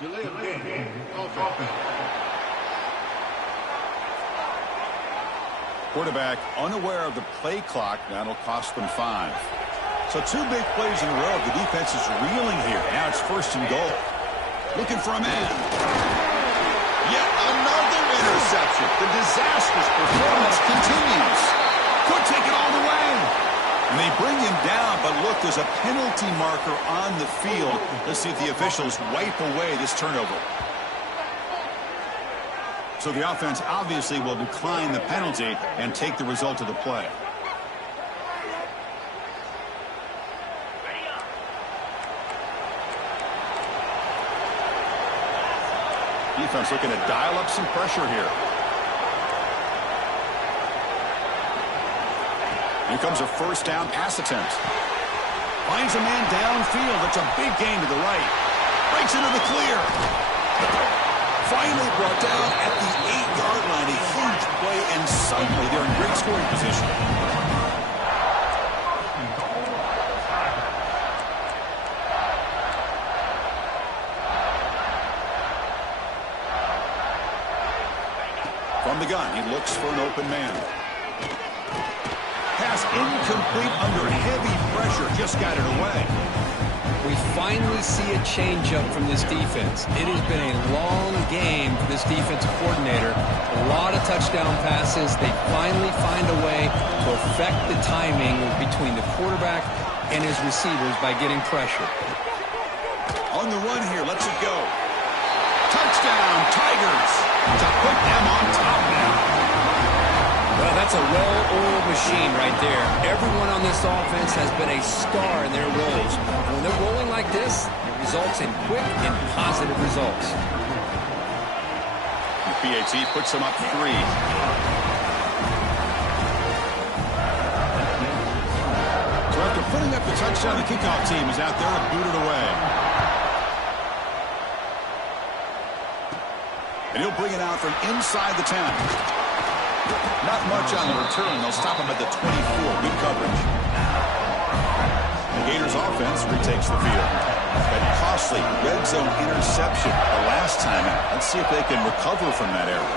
Delay of game. Offense. Quarterback unaware of the play clock. That'll cost them 5. So 2 big plays in a row. The defense is reeling here. Now it's 1st and goal. Looking for a man. Yet another interception. The disastrous performance continues. Could take it all the way. And they bring him down, but look, there's a penalty marker on the field. Let's see if the officials wipe away this turnover. So the offense obviously will decline the penalty and take the result of the play. Defense looking to dial up some pressure here. Here comes a 1st down pass attempt. Finds a man downfield. That's a big gain to the right. Breaks into the clear. Finally brought down at the 8-yard line. A huge play, and suddenly they're in great scoring position. From the gun, he looks for an open man. Pass incomplete under heavy pressure. Just got it away. We finally see a change-up from this defense. It has been a long game for this defensive coordinator. A lot of touchdown passes. They finally find a way to affect the timing between the quarterback and his receivers by getting pressure. On the run here, lets it go. Touchdown, Tigers, to put them on top now. Well, that's a well-oiled machine right there. Everyone on this offense has been a star in their roles. When they're rolling like this, it results in quick and positive results. The PAT puts them up 3. So after putting up the touchdown, the kickoff team is out there to boot it away. And he'll bring it out from inside the 10. Not much on the return. They'll stop him at the 24. Good coverage. The Gators offense retakes the field. That costly red zone interception the last time out. Let's see if they can recover from that error.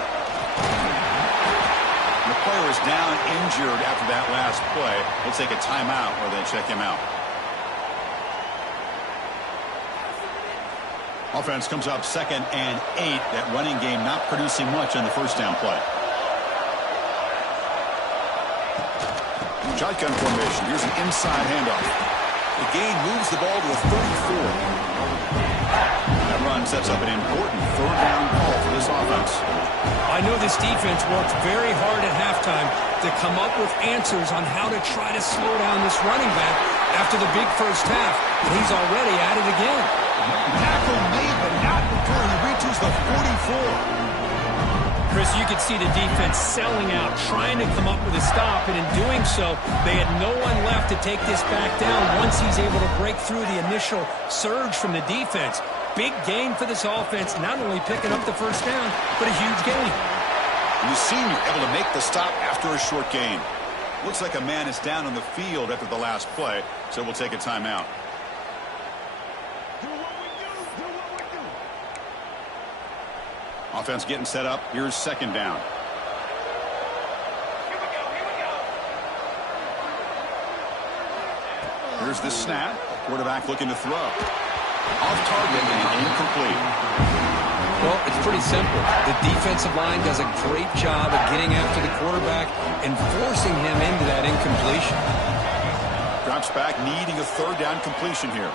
The player is down injured after that last play. We'll take a timeout or they check him out. Offense comes up 2nd and 8. That running game not producing much on the 1st down play. Shotgun formation. Here's an inside handoff. The gain moves the ball to a 34. That run sets up an important 3rd down call for this offense. I know this defense worked very hard at halftime to come up with answers on how to try to slow down this running back after the big 1st half. And he's already at it again. Tackle made, but not before he reaches the 44. Chris, you could see the defense selling out, trying to come up with a stop, and in doing so, they had no one left to take this back down once he's able to break through the initial surge from the defense. Big gain for this offense, not only picking up the 1st down, but a huge gain. The senior able to make the stop after a short gain. Looks like a man is down on the field after the last play, so we'll take a timeout. Offense getting set up. Here's 2nd down. Here's the snap. Quarterback looking to throw. Off target and incomplete. Well, it's pretty simple. The defensive line does a great job of getting after the quarterback and forcing him into that incompletion. Drops back, needing a 3rd down completion here.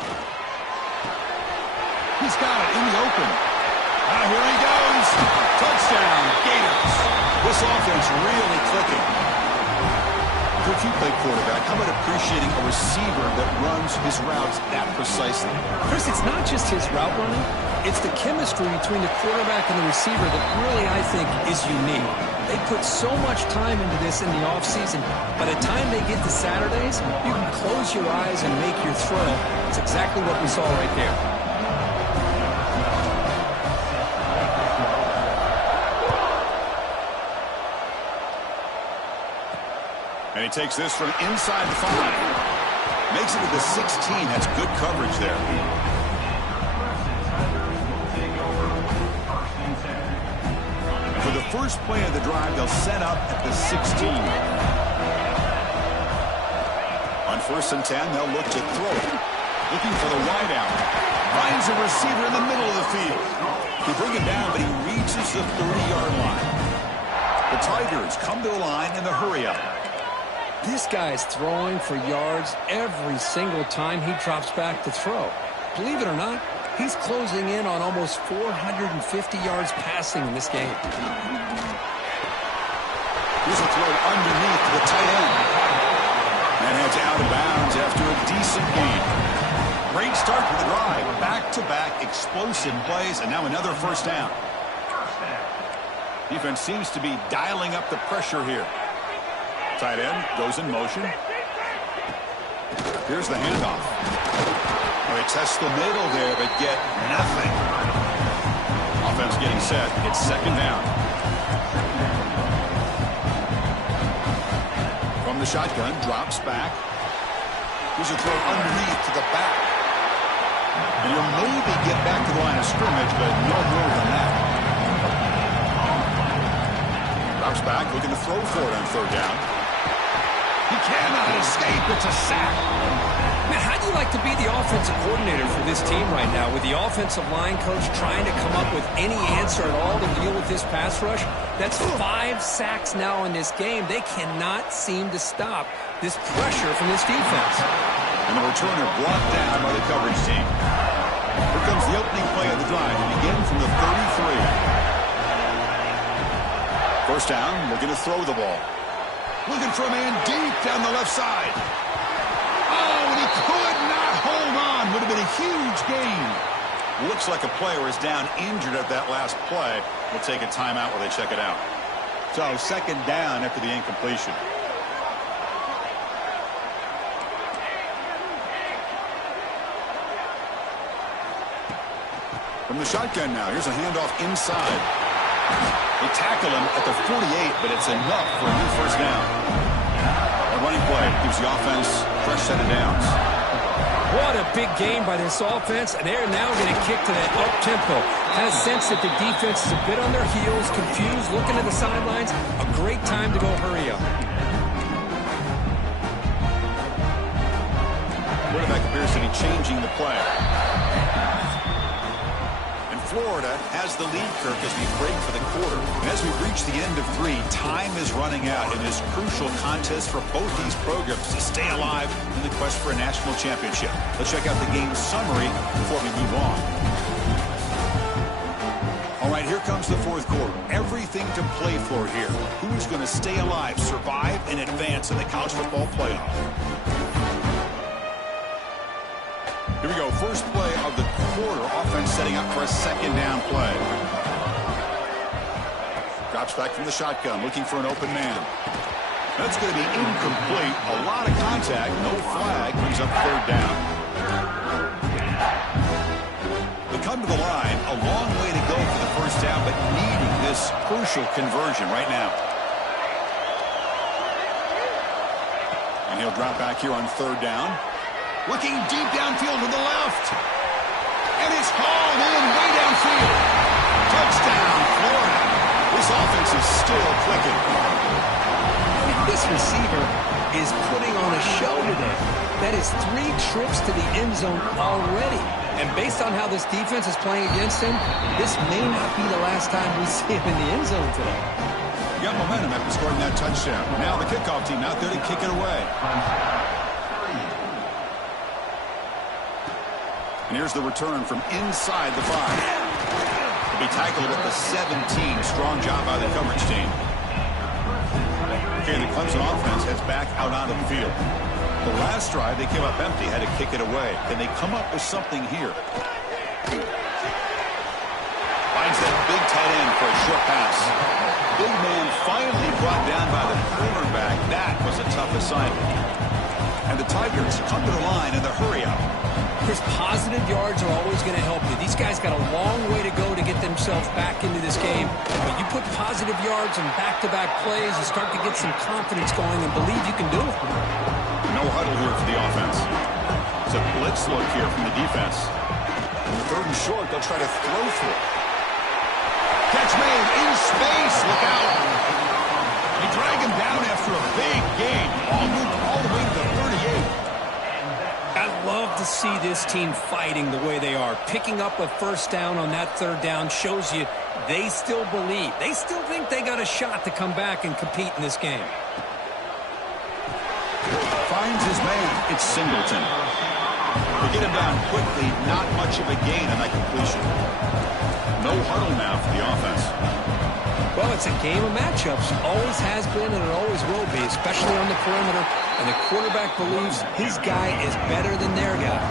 He's got it in the open. Here he goes. Touchdown, Gators. This offense really clicking. Coach, you play quarterback. How about appreciating a receiver that runs his routes that precisely? Chris, it's not just his route running. It's the chemistry between the quarterback and the receiver that really, I think, is unique. They put so much time into this in the offseason. By the time they get to Saturdays, you can close your eyes and make your throw. It's exactly what we saw right there. And he takes this from inside the 5. Makes it to the 16. That's good coverage there. first play of the drive, they'll set up at the 16. On 1st and 10, they'll look to throw it. Looking for the wide out. Finds a receiver in the middle of the field. He bring him down, but he reaches the 30-yard line. The Tigers come to the line in the hurry-up. This guy's throwing for yards every single time he drops back to throw. Believe it or not, he's closing in on almost 450 yards passing in this game. Here's a throw underneath the tight end. And heads out of bounds after a decent gain. Great start for the drive. Back-to-back explosive plays, and now another first down. Defense seems to be dialing up the pressure here. Tight end goes in motion. Here's the handoff. They test the middle there, but get nothing. Offense getting set. It's second down. From the shotgun, drops back. Here's a throw underneath to the back. And he'll maybe get back to the line of scrimmage, but no more than that. Drops back, looking to throw for it on third down. He cannot escape. It's a sack. Man, how do you like to be the offensive coordinator for this team right now with the offensive line coach trying to come up with any answer at all to deal with this pass rush? That's 5 sacks now in this game. They cannot seem to stop this pressure from this defense. And the returner blocked down by the coverage team. Here comes the opening play of the drive to begin from the 33. First down, looking to throw the ball. Looking for a man deep down the left side. Oh, and he could not hold on. Would have been a huge gain. Looks like a player is down injured at that last play. We'll take a timeout while they check it out. So second down after the incompletion. From the shotgun now, here's a handoff inside. They tackle him at the 48, but it's enough for a new first down. A running play gives the offense fresh set of downs. What a big game by this offense, and they're now going to kick to that up-tempo. Has a sense that the defense is a bit on their heels, confused, looking at the sidelines. A great time to go hurry up. Quarterback appears to be changing the play. Florida has the lead, Kirk, as we break for the quarter. And as we reach the end of 3, time is running out in this crucial contest for both these programs to stay alive in the quest for a national championship. Let's check out the game summary before we move on. All right, here comes the fourth quarter. Everything to play for here. Who is going to stay alive, survive, and advance in the college football playoff? Here we go, first play of the quarter. Offense setting up for a second down play. Drops back from the shotgun, looking for an open man. That's going to be incomplete. A lot of contact, no flag, brings up third down. They come to the line, a long way to go for the first down, but needing this crucial conversion right now. And he'll drop back here on third down. Looking deep downfield to the left. And it's hauled in way downfield. Touchdown, Florida. This offense is still clicking. This receiver is putting on a show today. That is 3 trips to the end zone already. And based on how this defense is playing against him, this may not be the last time we see him in the end zone today. He got momentum after scoring that touchdown. Now the kickoff team out there to kick it away. And here's the return from inside the 5. To be tackled at the 17. Strong job by the coverage team. Okay, the Clemson offense heads back out onto the field. The last drive, they came up empty, had to kick it away. Can they come up with something here? Finds that big tight end for a short pass. Big man finally brought down by the cornerback. That was a tough assignment. And the Tigers come to the line in the hurry-up. Chris, positive yards are always going to help you. These guys got a long way to go to get themselves back into this game. But you put positive yards and back-to-back plays, you start to get some confidence going and believe you can do it. No huddle here for the offense. It's a blitz look here from the defense. On the third and short, they'll try to throw for it. Catch made in space. Look out. for a big gain. Ball moved all the way to the 38. I love to see this team fighting the way they are. Picking up a first down on that third down shows you they still believe. They still think they got a shot to come back and compete in this game. Finds his man. It's Singleton. They get him down quickly. Not much of a gain on that completion. No huddle now for the offense. Well, it's a game of matchups. Always has been and it always will be, especially on the perimeter. And the quarterback believes his guy is better than their guy.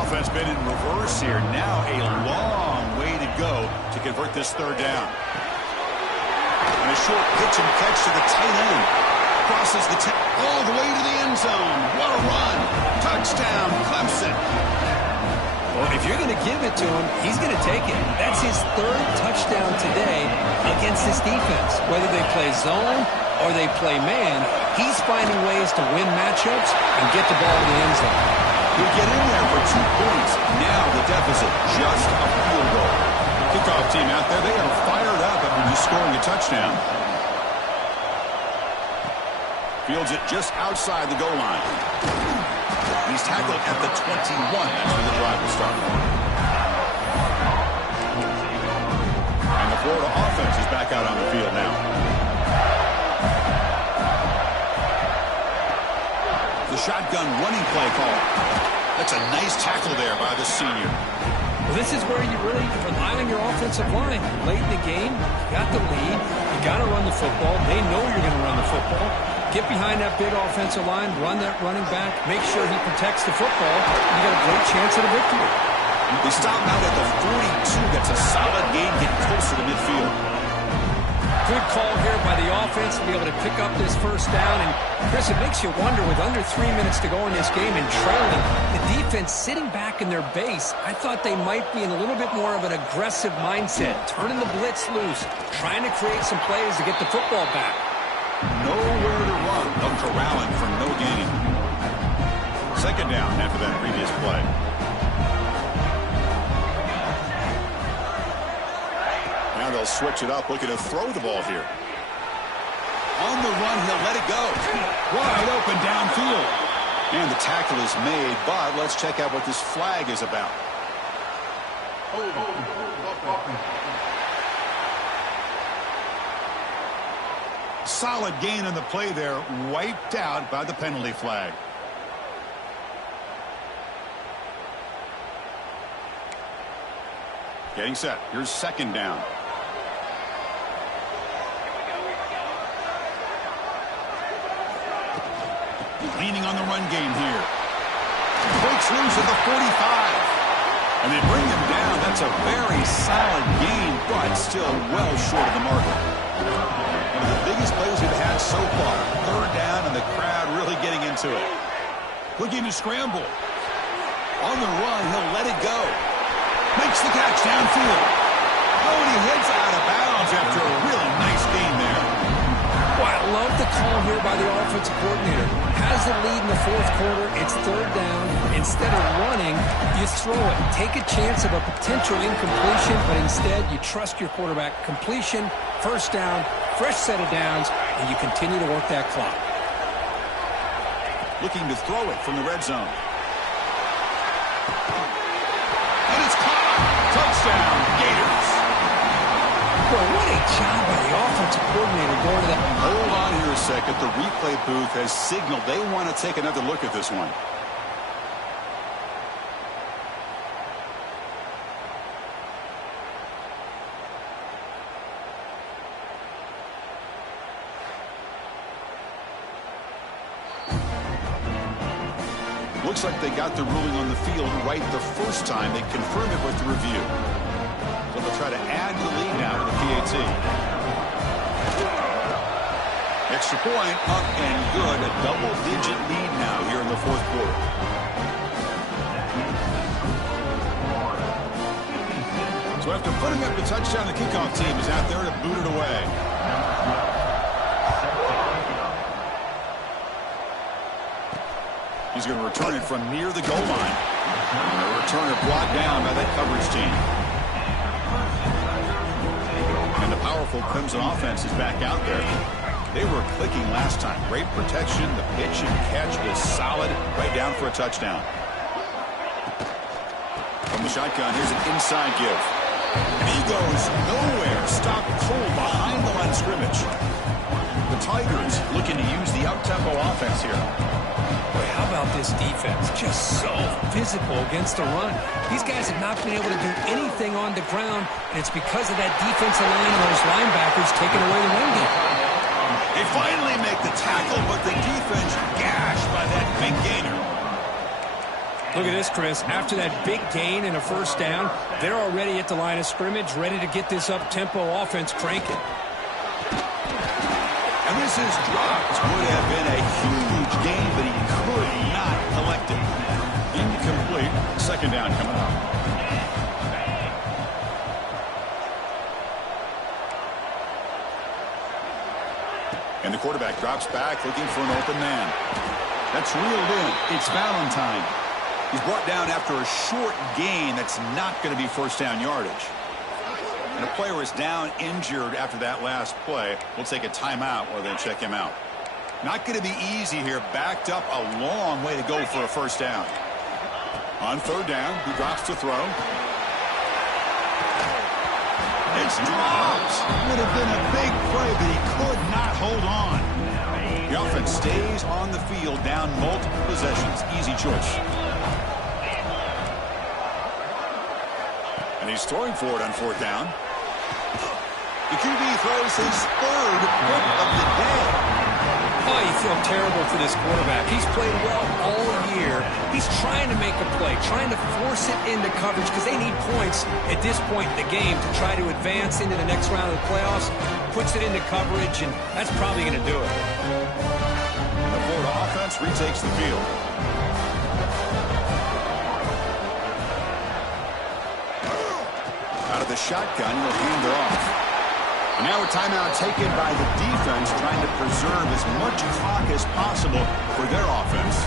Offense been in reverse here. Now a long way to go to convert this third down. And a short pitch and catch to the tight end. Crosses the 10 all the way to the end zone. What a run. Touchdown, Clemson. Well, if you're going to give it to him, he's going to take it. That's his third touchdown today against this defense. Whether they play zone or they play man, he's finding ways to win matchups and get the ball to the end zone. He'll get in there for 2 points. Now the deficit, just a field goal. Kickoff team out there, they are fired up after just scoring a touchdown. Fields it just outside the goal line. He's tackled at the 21. That's where the drive will start. And the Florida offense is back out on the field now. The shotgun running play call. That's a nice tackle there by the senior. Well, this is where you really rely on your offensive line. Late in the game, you got the lead. You got to run the football. They know you're going to run the football. Get behind that big offensive line, run that running back, make sure he protects the football. You got a great chance at a victory. They stop out at the 42. That's a solid gain, getting closer to midfield. Good call here by the offense to be able to pick up this first down. And, Chris, it makes you wonder, with under 3 minutes to go in this game and trailing, the defense sitting back in their base, I thought they might be in a little bit more of an aggressive mindset, turning the blitz loose, trying to create some plays to get the football back. Nowhere to run. No corralling for no gain. Second down after that previous play. Now they'll switch it up, looking to throw the ball here. On the run, he'll let it go. Wide open downfield. And the tackle is made, but let's check out what this flag is about. Solid gain on the play there, wiped out by the penalty flag. Getting set. Here's second down. Leaning on the run game here. Breaks loose at the 45. And they bring him down. That's a very solid gain, but still well short of the marker. One of the biggest plays we've had so far. Third down and the crowd really getting into it. Looking to scramble. On the run, he'll let it go. Makes the catch downfield. Oh, and he heads out of bounds after a really nice gain there. Well, I love the call here by the offensive coordinator. Has the lead in the fourth quarter. It's third down. Instead of running, you throw it. Take a chance of a potential incompletion, but instead you trust your quarterback. Completion, first down, fresh set of downs, and you continue to work that clock. Looking to throw it from the red zone. And it's caught. Touchdown, Gators. Boy, what a job by the offensive coordinator going to that. Hold on here a second. The replay booth has signaled they want to take another look at this one. Looks like they got the ruling on the field right the first time. They confirmed it with the review. So they'll try to add to the lead now with the PAT. Extra point, up and good. A double-digit lead now here in the fourth quarter. So after putting up the touchdown, the kickoff team is out there to boot it away. He's going to return it from near the goal line. And the returner brought down by that coverage team. And the powerful Clemson offense is back out there. They were clicking last time. Great protection. The pitch and catch was solid. Right down for a touchdown. From the shotgun, here's an inside give. And he goes nowhere. Stopped cold behind the line of scrimmage. The Tigers looking to use the up-tempo offense here. Boy, how about this defense? Just so physical against the run. These guys have not been able to do anything on the ground, and it's because of that defensive line and those linebackers taking away the run game. They finally make the tackle, but the defense gashed by that big gainer. Look at this, Chris. After that big gain and a first down, they're already at the line of scrimmage, ready to get this up-tempo offense cranking. And this is dropped. Would have been a huge gain, but he could not collect it. Incomplete. Second down coming up. And the quarterback drops back looking for an open man. That's reeled in. It's Valentine. He's brought down after a short gain that's not going to be first down yardage. And a player is down injured after that last play. We'll take a timeout while they check him out. Not going to be easy here. Backed up a long way to go for a first down. On third down, he drops to throw. It's dropped. Would have been a big play, but he could not hold on. The offense stays on the field, down multiple possessions. Easy choice. And he's throwing for it on fourth down. The QB throws his third pick of the day. Oh, you feel terrible for this quarterback. He's played well all year. He's trying to make a play, trying to force it into coverage because they need points at this point in the game to try to advance into the next round of the playoffs. Puts it into coverage, and that's probably going to do it. And the Florida offense retakes the field. Out of the shotgun, he'll hand it off. And now a timeout taken by the defense, trying to preserve as much clock as possible for their offense.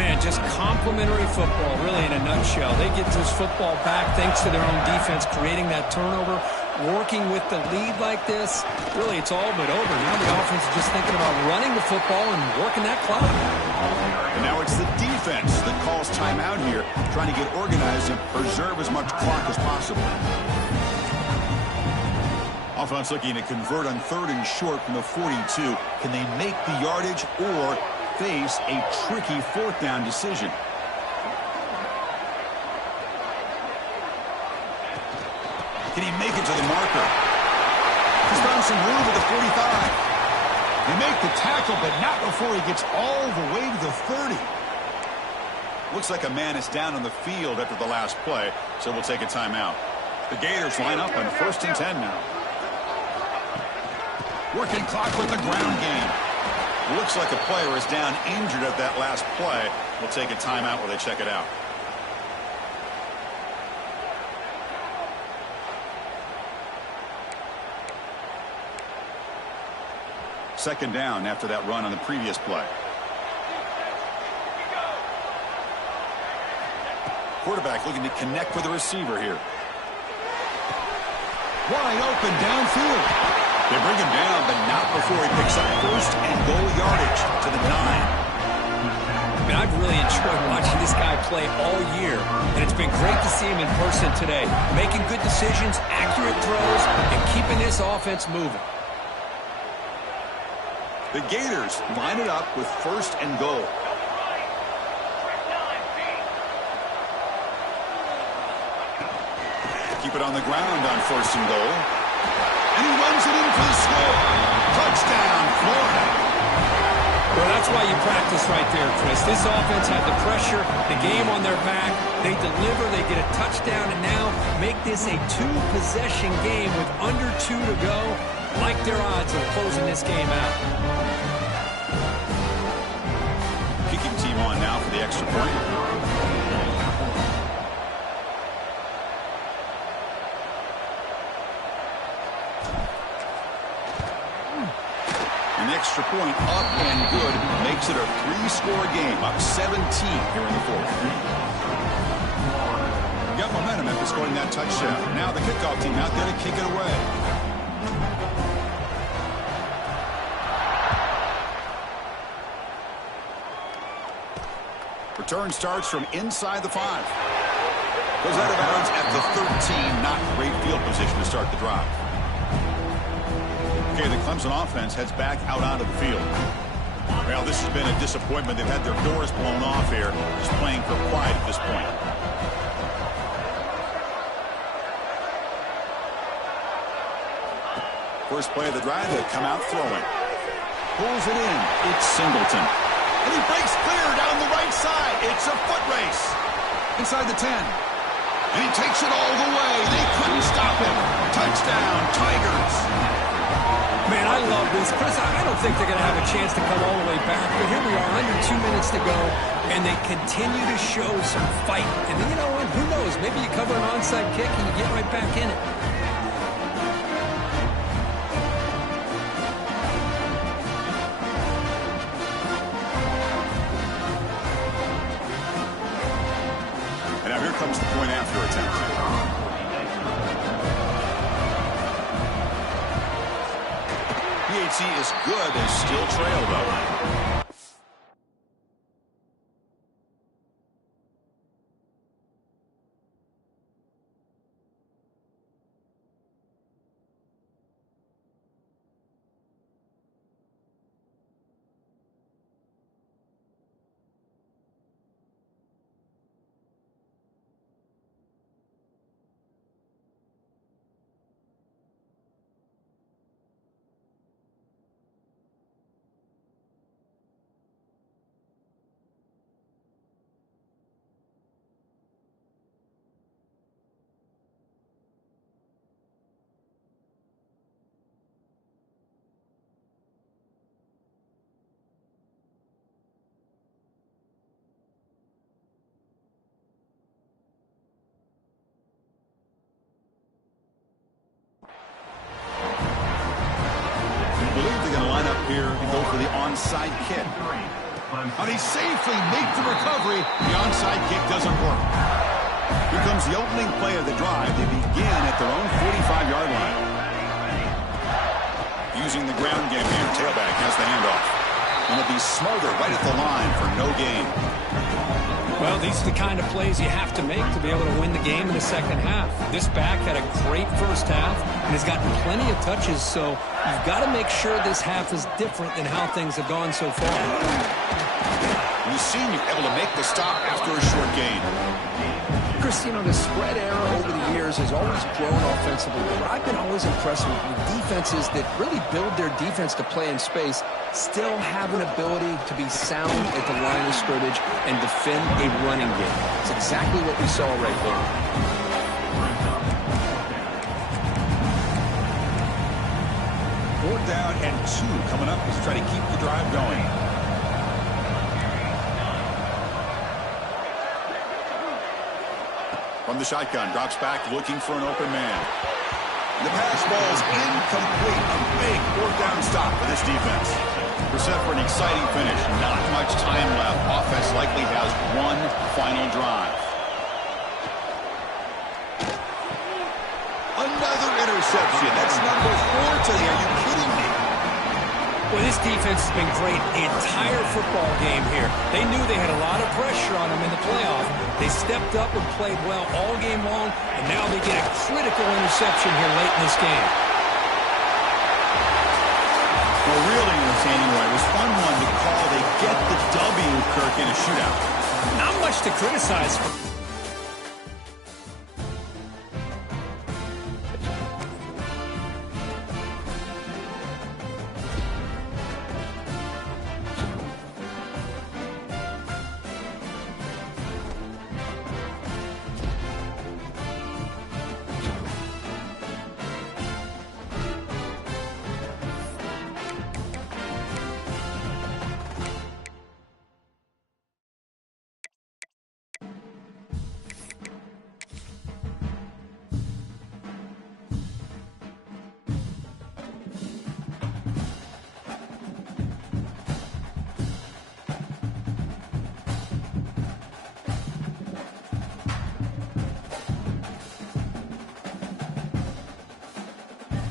Man, just complimentary football, really, in a nutshell. They get this football back thanks to their own defense, creating that turnover, working with the lead like this. Really, it's all but over. Now the offense is just thinking about running the football and working that clock. And now it's the defense that calls timeout here, trying to get organized and preserve as much clock as possible. Offense looking to convert on third and short from the 42. Can they make the yardage or face a tricky fourth down decision? Can he make it to the marker? He's found some room at the 45. They make the tackle, but not before he gets all the way to the 30. Looks like a man is down on the field after the last play, so we'll take a timeout. The Gators line up on 1st and 10 now. Working clock with the ground game. Looks like a player is down injured at that last play. We'll take a timeout while they check it out. Second down after that run on the previous play. Quarterback looking to connect with the receiver here. Wide open downfield. They bring him down, but not before he picks up first and goal yardage to the 9. I mean, I've really enjoyed watching this guy play all year, and it's been great to see him in person today, making good decisions, accurate throws, and keeping this offense moving. The Gators line it up with first and goal. Keep it on the ground on first and goal. And he runs it in for the score. Touchdown, Florida. Well, that's why you practice right there, Chris. This offense had the pressure, the game on their back. They deliver, they get a touchdown, and now make this a two-possession game with under 2 to go. Like their odds of closing this game out. Kicking team on now for the extra point. An extra point up and good makes it a 3-score game, up 17 here in the fourth. Got momentum after scoring that touchdown. Now the kickoff team out there to kick it away. Return starts from inside the 5. Goes out of bounds at the 13. Not great field position to start the drive. Okay, the Clemson offense heads back out onto the field. Well, this has been a disappointment. They've had their doors blown off here, just playing for pride at this point. First play of the drive, they come out throwing. Pulls it in. It's Singleton. And he breaks clear down the right side. It's a foot race. Inside the 10. And he takes it all the way. They couldn't stop him. Touchdown, Tigers. Man, I love this. Chris, I don't think they're going to have a chance to come all the way back. But here we are, under 2 minutes to go, and they continue to show some fight. And you know what? Who knows? Maybe you cover an onside kick and you get right back in it. And now here comes the point after attempt. PHC is good and still trail, though. Here and go for the onside kick. And he safely makes the recovery. The onside kick doesn't work. Here comes the opening play of the drive. They begin at their own 45-yard line. Using the ground game here, tailback has the handoff. And it'll be smothered right at the line for no gain. Well, these are the kind of plays you have to make to be able to win the game in the second half. This back had a great first half and has gotten plenty of touches, so you've got to make sure this half is different than how things have gone so far. We've seen you able to make the stop after a short gain. Chris, you know, the spread era over the years has always grown offensively, but I've been always impressed with defenses that really build their defense to play in space, still have an ability to be sound at the line of scrimmage and defend a running game. It's exactly what we saw right there. 4th down and 2 coming up. Let's try to keep the drive going. From the shotgun, drops back looking for an open man. The pass ball is incomplete. A big 4th down stop for this defense. We're set for an exciting finish. Not much time left. Offense likely has one final drive. Another interception. That's number 4 today. Are you kidding me? Well, this defense has been great the entire football game here. They knew they had a lot of pressure on them in the playoff. They stepped up and played well all game long, and now they get a critical interception here late in this game. Well, really entertaining way. It was fun one to call. They get the W, Kirk, in a shootout. Not much to criticize.